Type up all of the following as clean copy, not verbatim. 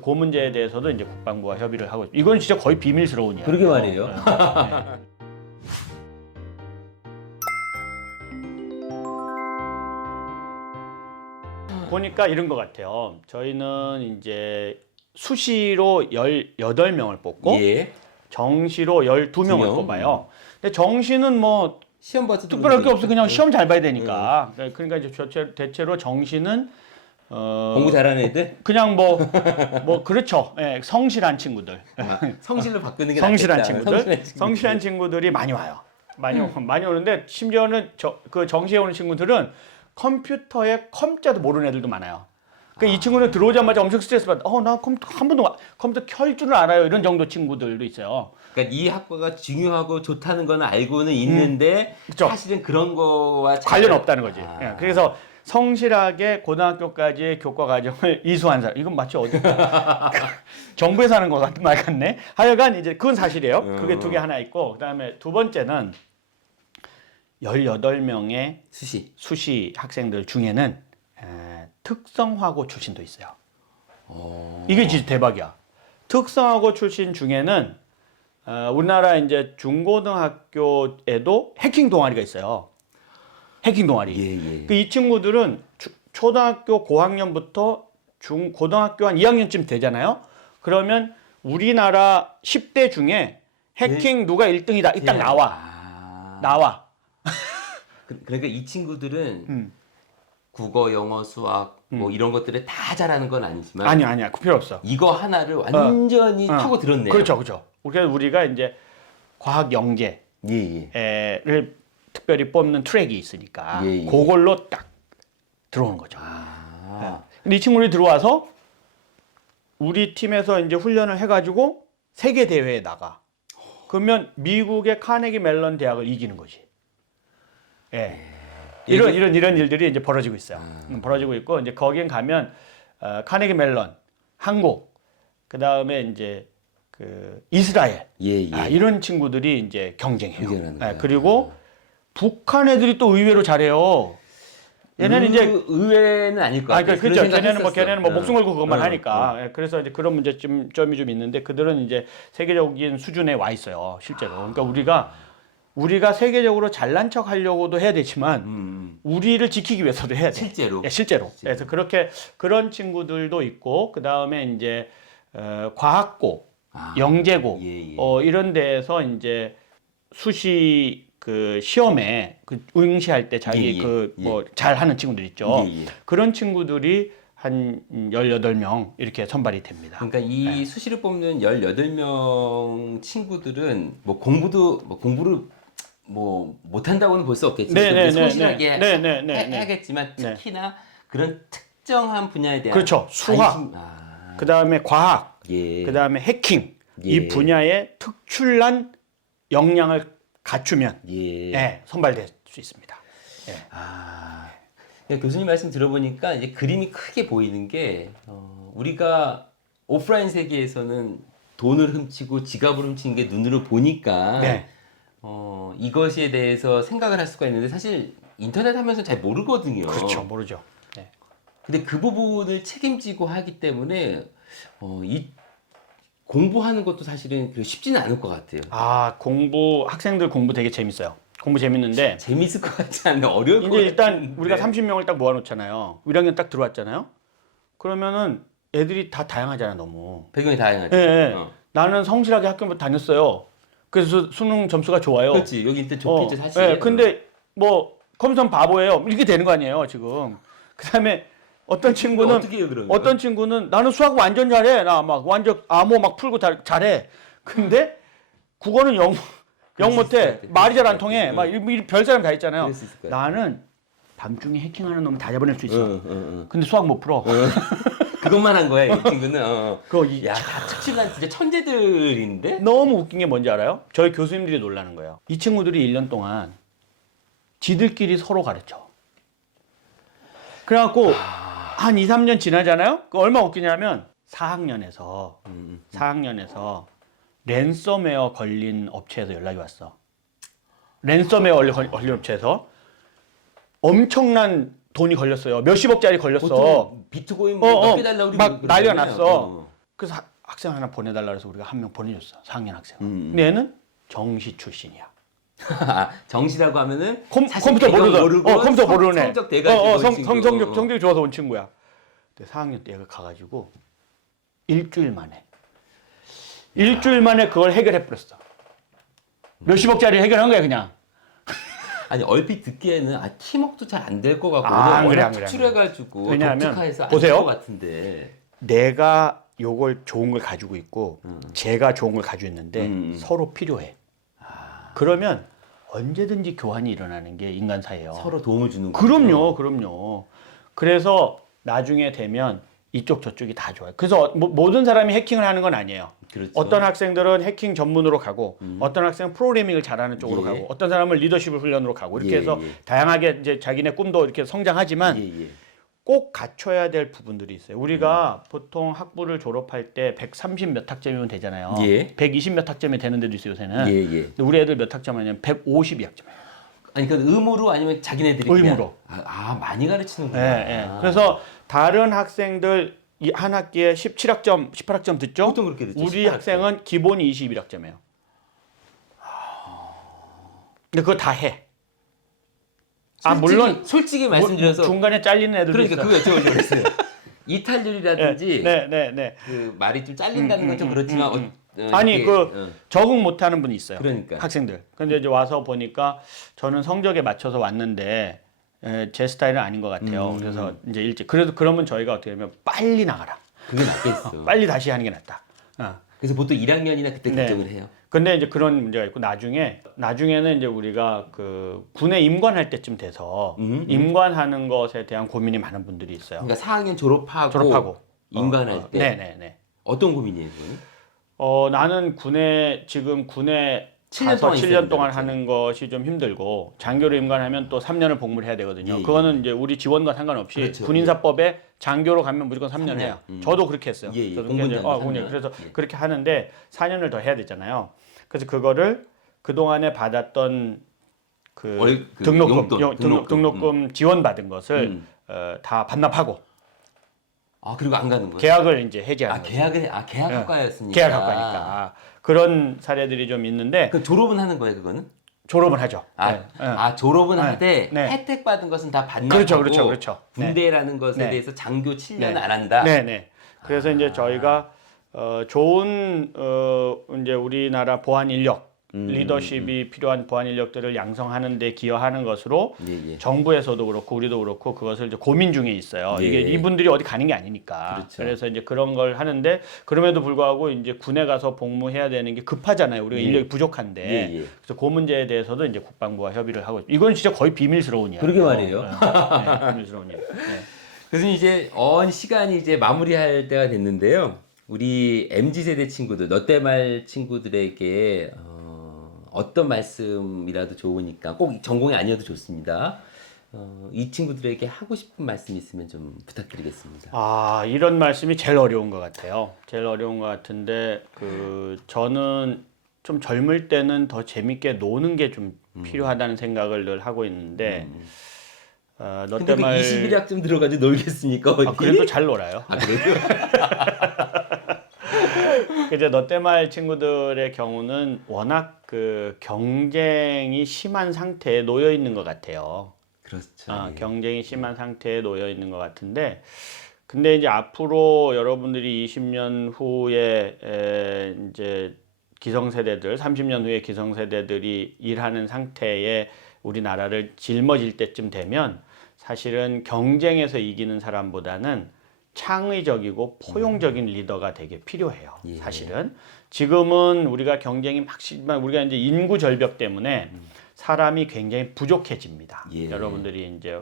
그 문제에 대해서도 이제 국방부와 협의를 하고 있습니다. 이건 진짜 거의 비밀스러운 이야기예요. 그러게 말이에요. 네. 보니까 이런 것 같아요. 저희는 이제 수시로 18명을 뽑고 예. 정시로 12명을 명. 뽑아요. 근데 정시는 뭐 시험 봐서 특별할 게 없어. 그냥 네. 시험 잘 봐야 되니까. 그러니까 이제 대체로 정시는 공부 잘하는 애들? 그냥 뭐 그렇죠. 예, 성실한 친구들. 아, 성실로 바꾸는 게 성실한 낫겠다. 친구들. 성실한 친구들이 많이 와요. 많이 오는데 심지어는 그 정시에 오는 친구들은 컴퓨터에 컴자도 모르는 애들도 많아요. 그러니까 이 친구는 들어오자마자 엄청 스트레스 받아. 나 컴퓨터 한 번도 컴퓨터 켤 줄은 알아요. 이런 정도 친구들도 있어요. 그러니까 이 학과가 중요하고 좋다는 건 알고는 있는데 그쵸. 사실은 그런 거와 관련 없다는 거지. 아. 예, 그래서 성실하게 고등학교까지의 교과 과정을 이수한 사람. 이건 마치 어디 정부에서 하는 것 같은 말 같네. 하여간 이제 그건 사실이에요. 그게 두 개 하나 있고 그다음에 두 번째는 18명의 수시 학생들 중에는 특성화고 출신도 있어요. 이게 진짜 대박이야. 특성화고 출신 중에는 우리나라 이제 중고등학교에도 해킹 동아리가 있어요. 해킹 동아리. 예. 이 친구들은 초등학교 고학년부터 고등학교 한 2학년쯤 되잖아요. 그러면 우리나라 10대 중에 해킹 누가 1등이다. 일단 나와. 그러니까 이 친구들은 국어, 영어, 수학 뭐 이런 것들에 다 잘하는 건 아니지만 아니야. 그 필요 없어. 이거 하나를 완전히 파고 들었네요. 그렇죠. 우리가 이제 과학 영재를 특별히 뽑는 트랙이 있으니까 그걸로 딱 들어오는 거죠. 근데 이 친구들이 들어와서 우리 팀에서 이제 훈련을 해가지고 세계 대회에 나가. 그러면 미국의 카네기 멜론 대학을 이기는 거지. 예. 이런 일들이 이제 벌어지고 있어요. 벌어지고 있고 이제 거긴 가면 카네기 멜론, 한국, 그 다음에 이제 그 이스라엘 이런 친구들이 이제 경쟁해요. 그리고 북한 애들이 또 의외로 잘해요. 얘네는 이제 의외는 아닐 것 같아요. 그렇죠. 걔네는 뭐 목숨 걸고 그것만 하니까. 그래서 이제 그런 문제점이 좀 있는데 그들은 이제 세계적인 수준에 와 있어요, 실제로. 그러니까 우리가 세계적으로 잘난 척 하려고도 해야 되지만 우리를 지키기 위해서도 해야 돼. 실제로. 그래서 그런 친구들도 있고 그다음에 이제 과학고, 영재고 이런 데에서 이제 수시 그 시험에 응시할 때 자기 뭐 잘하는 친구들 있죠. 그런 친구들이 한 18명 이렇게 선발이 됩니다. 그러니까 이 수시를 뽑는 18명 친구들은 뭐 공부를 뭐 못한다고는 볼 수 없겠지만 성실하게 해야겠지만 특히나 그런 특정한 분야에 대한 그렇죠. 수학, 그다음에 과학, 그다음에 해킹 이 분야에 특출난 역량을 갖추면 선발될 수 있습니다. 교수님 말씀 들어보니까 이제 그림이 크게 보이는 게 우리가 오프라인 세계에서는 돈을 훔치고 지갑을 훔치는 게 눈으로 보니까 이것에 대해서 생각을 할 수가 있는데 사실 인터넷 하면서 잘 모르거든요. 그렇죠, 모르죠. 근데 그 부분을 책임지고 하기 때문에 이 공부하는 것도 사실은 쉽지는 않을 것 같아요. 학생들 공부 되게 재밌어요. 공부 재밌는데 재밌을 것 같지 않아요? 어려울 것 같은데. 일단 우리가 30명을 딱 모아놓잖아요. 1학년 딱 들어왔잖아요. 그러면은 애들이 다 다양하잖아, 너무. 배경이 다양하죠. 나는 성실하게 학교부터 다녔어요. 그래서 수능 점수가 좋아요. 그렇지. 여기 일단 좋겠죠, 사실. 근데 뭐 컴퓨터는 바보예요. 이렇게 되는 거 아니에요, 지금. 그다음에 어떤 친구는 어떻게 해요, 그러면? 어떤 친구는 나는 수학 완전 잘해. 나 막 완전 암호 막 풀고 잘해. 근데 국어는 영 못해. 말이 잘 안 통해. 막 별 사람 다 있잖아요. 나는 밤중에 해킹하는 놈 다 잡아낼 수 있어. 근데 수학 못 풀어. 그것만 한 거야, 이 친구는. 다 특출난 진짜 천재들인데? 너무 웃긴 게 뭔지 알아요? 저희 교수님들이 놀라는 거예요. 이 친구들이 1년 동안 지들끼리 서로 가르쳐. 그래갖고 한 2, 3년 지나잖아요? 얼마 웃기냐면 4학년에서 랜섬웨어 걸린 업체에서 연락이 왔어. 랜섬웨어 걸린 업체에서 엄청난 돈이 걸렸어요. 몇십억짜리 걸렸어. 비트코인 몇 개 달라고 막 난리가 났어. 그래서 학생 하나 보내달라 해서 우리가 한 명 보내줬어. 4학년 학생. 근데 얘는 정시 출신이야. 정시라고 하면은 컴퓨터 모르고 컴퓨터 모르는 애. 성적 돼가지고 성적이 좋아서 온 친구야. 근데 4학년 때 얘가 가가지고 일주일 만에 그걸 해결해 버렸어. 몇십억짜리 해결한 거야 그냥. 아니 얼핏 듣기에는 팀워크도 잘 안 될 것 같고 안 그래. 특출해가지고 왜냐하면 독특해서 보세요. 안될것 같은데 내가 요걸 좋은 걸 가지고 있고 제가 좋은 걸 가지고 있는데 서로 필요해. 그러면 언제든지 교환이 일어나는 게 인간 사회예요. 서로 도움을 주는 거죠. 그럼요. 그래서 나중에 되면 이쪽 저쪽이 다 좋아요. 그래서 모든 사람이 해킹을 하는 건 아니에요. 그렇죠. 어떤 학생들은 해킹 전문으로 가고 어떤 학생은 프로그래밍을 잘하는 쪽으로 예. 가고 어떤 사람은 리더십을 훈련으로 가고 이렇게 예, 해서 예. 다양하게 이제 자기네 꿈도 이렇게 성장하지만 예. 꼭 갖춰야 될 부분들이 있어요. 우리가 보통 학부를 졸업할 때 130 몇 학점이면 되잖아요. 예. 120 몇 학점이 되는 데도 있어요, 요새는. 예. 근데 우리 애들 몇 학점 하냐면 152 학점이에요. 아니 그 의무로 아니면 자기네들이 의무로. 그냥 많이 가르치는구나. 예. 그래서 다른 학생들 이 한 학기에 17학점, 18학점 듣죠? 보통 그렇게 듣죠. 우리 18학점. 학생은 기본이 21학점이에요. 근데 그거 다 해. 물론 솔직히 말씀드려서 중간에 잘리는 애들도 그러니까 있어. 그거 여쭤보려고 했어요. 이탈률이라든지 네. 그 말이 좀 잘린다는 건 좀 그렇지만 아니 이렇게, 적응 못하는 분이 있어요. 그러니까. 학생들. 근데 이제 와서 보니까 저는 성적에 맞춰서 왔는데 제 스타일은 아닌 것 같아요. 그래서 이제 일찍. 그래도 그러면 저희가 어떻게 하면 빨리 나가라. 그게 낫겠어. 빨리 다시 하는 게 낫다. 그래서 보통 1학년이나 그때 네. 결정을 해요. 근데 이제 그런 문제가 있고 나중에는 이제 우리가 그 군에 임관할 때쯤 돼서 임관하는 것에 대한 고민이 많은 분들이 있어요. 그러니까 4학년 졸업하고 임관할 때 네네네. 어떤 고민이에요, 그건? 나는 지금 군에 7년 가서 동안 7년 동안 있어야 하는 것이 좀 힘들고 장교로 임관하면 또 3년을 복무를 해야 되거든요. 예. 그거는 이제 우리 지원과 상관없이 그렇죠. 군인사법에 장교로 가면 무조건 3년 3년. 해요. 저도 그렇게 했어요. 예. 저도 공군장교 3년. 그래서 예. 그렇게 하는데 4년을 더 해야 되잖아요. 그래서 그거를 그동안에 받았던 그 등록금 지원받은 것을 다 반납하고 그리고 안 가는 거예요? 계약을 이제 해지하는 거죠. 계약학과였으니까. 계약학과니까 그런 사례들이 좀 있는데 그 졸업은 하는 거예요, 그거는? 졸업은 하죠. 졸업은 네. 하되 네. 혜택 받은 것은 다 반납하고 그렇죠. 군대라는 것에 네. 대해서 장교 7년은 네. 안 한다. 네네. 그래서 이제 저희가 좋은 이제 우리나라 보안 인력 리더십이 필요한 보안 인력들을 양성하는 데 기여하는 것으로 예. 정부에서도 그렇고 우리도 그렇고 그것을 이제 고민 중에 있어요. 예. 이게 이분들이 어디 가는 게 아니니까. 그렇죠. 그래서 이제 그런 걸 하는데 그럼에도 불구하고 이제 군에 가서 복무해야 되는 게 급하잖아요. 우리가 인력이 부족한데. 예. 그래서 그 문제에 대해서도 이제 국방부와 협의를 하고 이건 진짜 거의 비밀스러운 이야기예요. 그러게 말이에요. 네, 비밀스러운 일. 네. 그래서 이제 시간이 이제 마무리할 때가 됐는데요. 우리 MZ 세대 친구들, 너때말 친구들에게 어떤 말씀이라도 좋으니까 꼭 전공이 아니어도 좋습니다. 이 친구들에게 하고 싶은 말씀 있으면 좀 부탁드리겠습니다. 이런 말씀이 제일 어려운 것 같아요. 제일 어려운 것 같은데 저는 좀 젊을 때는 더 재밌게 노는 게 좀 필요하다는 생각을 늘 하고 있는데 근데 그 21학점 들어가지고 놀겠습니까? 어디? 그래도 잘 놀아요. 그래요? 이제 너때말 친구들의 경우는 워낙 그 경쟁이 심한 상태에 놓여 있는 것 같아요. 그렇죠. 예. 경쟁이 심한 상태에 놓여 있는 것 같은데, 근데 이제 앞으로 여러분들이 20년 후에 이제 기성세대들, 30년 후에 기성세대들이 일하는 상태에 우리나라를 짊어질 때쯤 되면 사실은 경쟁에서 이기는 사람보다는 창의적이고 포용적인 리더가 되게 필요해요. 예. 사실은 지금은 우리가 경쟁이 막 심한 우리가 이제 인구 절벽 때문에 사람이 굉장히 부족해집니다. 예. 여러분들이 이제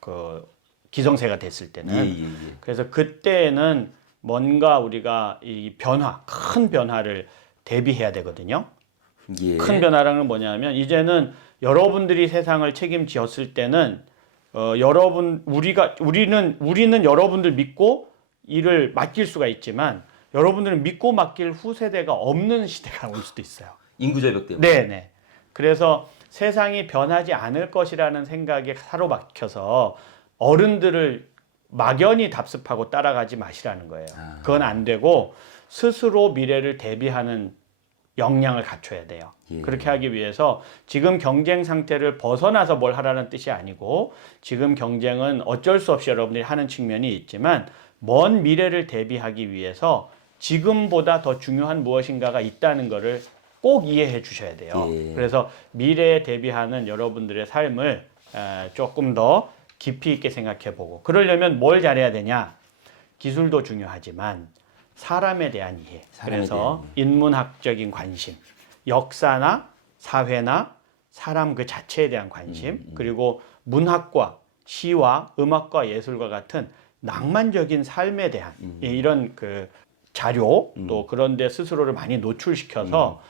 그 기성세가 됐을 때는 예. 그래서 그때는 뭔가 우리가 이 큰 변화를 대비해야 되거든요. 예. 큰 변화라는 뭐냐면 이제는 여러분들이 세상을 책임지었을 때는 우리는 여러분들 믿고 일을 맡길 수가 있지만 여러분들은 믿고 맡길 후세대가 없는 시대가 올 수도 있어요. 인구절벽 때문에. 네. 그래서 세상이 변하지 않을 것이라는 생각에 사로막혀서 어른들을 막연히 답습하고 따라가지 마시라는 거예요. 그건 안 되고 스스로 미래를 대비하는 역량을 갖춰야 돼요. 예. 그렇게 하기 위해서 지금 경쟁 상태를 벗어나서 뭘 하라는 뜻이 아니고 지금 경쟁은 어쩔 수 없이 여러분들이 하는 측면이 있지만 먼 미래를 대비하기 위해서 지금보다 더 중요한 무엇인가가 있다는 것을 꼭 이해해 주셔야 돼요. 예. 그래서 미래에 대비하는 여러분들의 삶을 조금 더 깊이 있게 생각해 보고 그러려면 뭘 잘해야 되냐? 기술도 중요하지만 사람에 대한 이해. 그래서 인문학적인 관심, 역사나 사회나 사람 그 자체에 대한 관심, 그리고 문학과 시와 음악과 예술과 같은 낭만적인 삶에 대한 이런 그 자료 또 그런 데 스스로를 많이 노출시켜서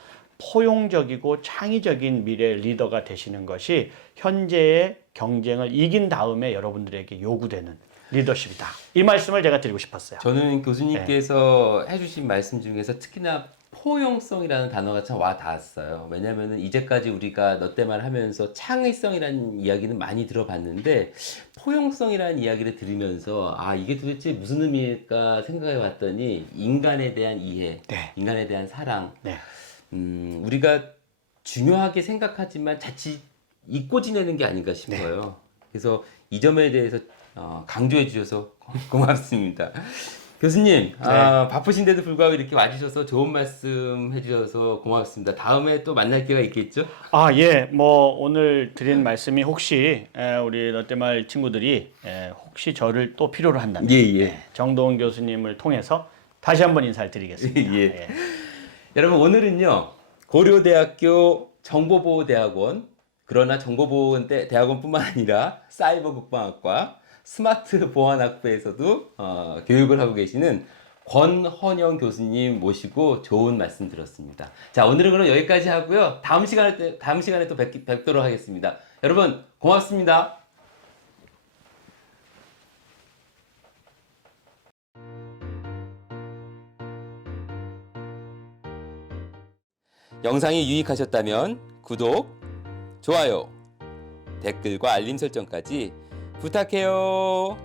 포용적이고 창의적인 미래의 리더가 되시는 것이 현재의 경쟁을 이긴 다음에 여러분들에게 요구되는 리더십이다. 이 말씀을 제가 드리고 싶었어요. 저는 교수님께서 해주신 말씀 중에서 특히나 포용성이라는 단어가 참 와 닿았어요. 왜냐하면 이제까지 우리가 너 때 말 하면서 창의성이라는 이야기는 많이 들어봤는데 포용성이라는 이야기를 들으면서 아 이게 도대체 무슨 의미일까 생각해 봤더니 인간에 대한 이해, 네. 인간에 대한 사랑, 네. 우리가 중요하게 생각하지만 자칫 잊고 지내는 게 아닌가 싶어요. 네. 그래서 이 점에 대해서 강조해 주셔서 고맙습니다. 교수님, 바쁘신데도 불구하고 이렇게 와주셔서 좋은 말씀 해주셔서 고맙습니다. 다음에 또 만날 기회가 있겠죠? 예. 뭐 오늘 드린 말씀이 혹시 우리 롯데마을 친구들이 혹시 저를 또 필요로 한다면 예. 정동훈 교수님을 통해서 다시 한번 인사를 드리겠습니다. 예. 여러분 오늘은요 고려대학교 정보보호대학원 그러나 정보보호대학원뿐만 아니라 사이버 국방학과 스마트 보안학부에서도 교육을 하고 계시는 권헌영 교수님 모시고 좋은 말씀 들었습니다. 자 오늘은 그럼 여기까지 하고요. 다음 시간에 또 뵙도록 하겠습니다. 여러분 고맙습니다. 영상이 유익하셨다면 구독, 좋아요, 댓글과 알림 설정까지 부탁해요.